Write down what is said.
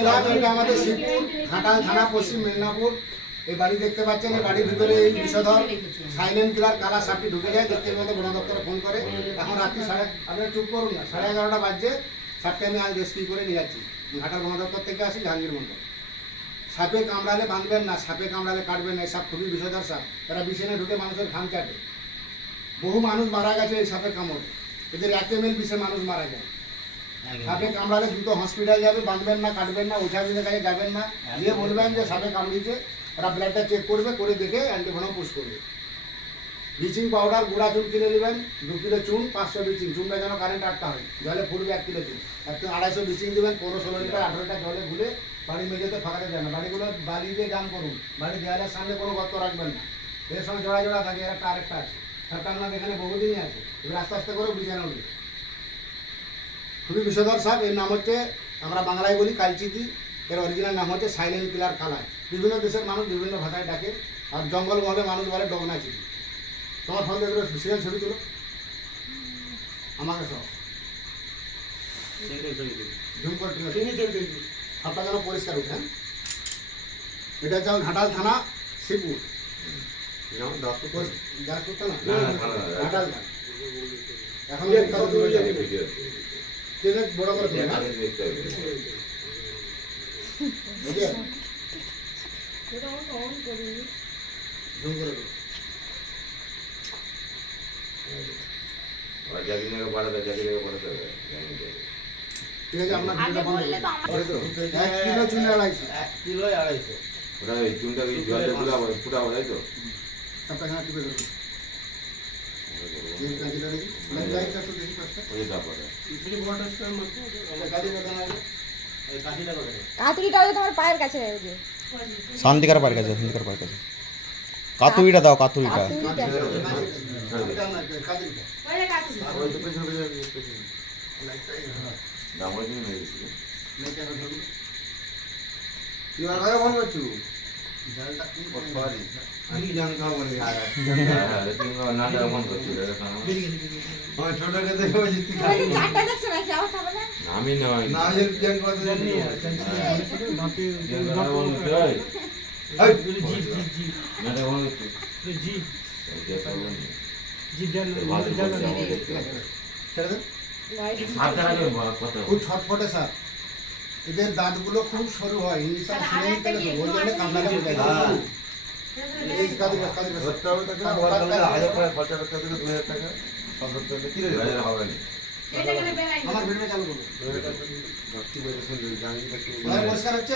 এলাম, এটা আমাদের শিবপুর ঘাটাল থানা, পশ্চিম মেদিনীপুর। এই বাড়ি দেখতে পাচ্ছেন, এই বাড়ির ভিতরে এই বিষধর সাইলেন্ট কিলার কালা সাপটি ঢুকে যায়। দেখতে মতো বন দপ্তরে ফোন করে। এখন রাত্রি আপনারা চুপ করুন না, 11:30 বাজছে। সাপটি আমি আজ রেস্কিউ করে নিয়ে যাচ্ছি। ঘাটাল বন দপ্তর থেকে আসি, জাহাঙ্গীর মন্ডল। সাপে কামড়ালে বাঁধবেন না, সাপে কামড়ালে কাটবেন না। এই সাপ খুবই বিষধর সাপ। এরা বিছানায় ঢুকে মানুষের ঘাম চাটে। বহু মানুষ মারা গেছে এই সাপের কামড়ে। এদের 1 ml বিষে মানুষ মারা যায়। সাপে কামড়ালে দ্রুত হসপিটাল যাবে, বাঁধবেন না, কাটবেন না, ওঝা দিনের কাছে যাবেন না। গিয়ে বলবেন যে সাপে কামড়িয়েছে, ওরা ব্লাডটা চেক করবে, করে দেখে অ্যান্টিভেনম পুশ করবে। ব্লিচিং পাউডার গুঁড়া চুন কিনে নেবেন, 2 কিলো চুন, 500 ব্লিচিং। চুনটা যেন কারেন্ট আটকা হয়, জলে ফুটবে 1 কিলো চুন। 250 ব্লিচিং দেবেন, 15-16 লিটার 18 লিটার জলে গুলে বাড়ি মেঝেতে ফাঁকাতে দেন না। বাড়িগুলো বালি দিয়ে জাম করুন, বাড়ি দেওয়ালের সামনে কোনো গর্ত রাখবেন না। এর সঙ্গে জোড়া জোড়া থাকে, একটা আরেকটা আছে। সাপটা আপনার এখানে বহুদিনই আছে, এবার আস্তে আস্তে করে বিছানো উঠবে। খুবই বিষধর সাপ। এর নাম হচ্ছে, আমরা বাংলায় বলি কালচিতি, এর অরিজিনাল নাম হচ্ছে সাইলেন্ট কিলার কালার। বিভিন্ন দেশের মানুষ বিভিন্ন ভাষায় ডাকে, আর জঙ্গল মহলে মানুষ বলে ডগনা চিঠি। তোমার ফোন দেখবে সিরিয়াল ছবি তুলো আমাকে সব ঝুম করে সাপটা যেন পরিষ্কার উঠে। এটা হচ্ছে ঘাটাল থানা, শিবপুর। ঘাটাল থানা এখন বড় করে ঠিক আছে, আপনার কিলো চুন 250, 1 কিলো 250। ওটা এই চুনটা কি জলে ফুটাবো, তাই তো? সবটা এখানে টিপে দেবো। কাতুরিটা তোমার পায়ের কাছে শান্তিকার পায়ের কাছে, শান্তিকার পায়ের কাছে। কাতুরিটা দাও, কাতুরিটা। আমি নয় খুব ছটফটে সাপ। এদের দাঁতগুলো খুব সরু হয়, ইংলিশে ওই জন্য কামড়ালে বোঝা যায়। আমার ভিডিও চালু করবো। পরিষ্কার হচ্ছে।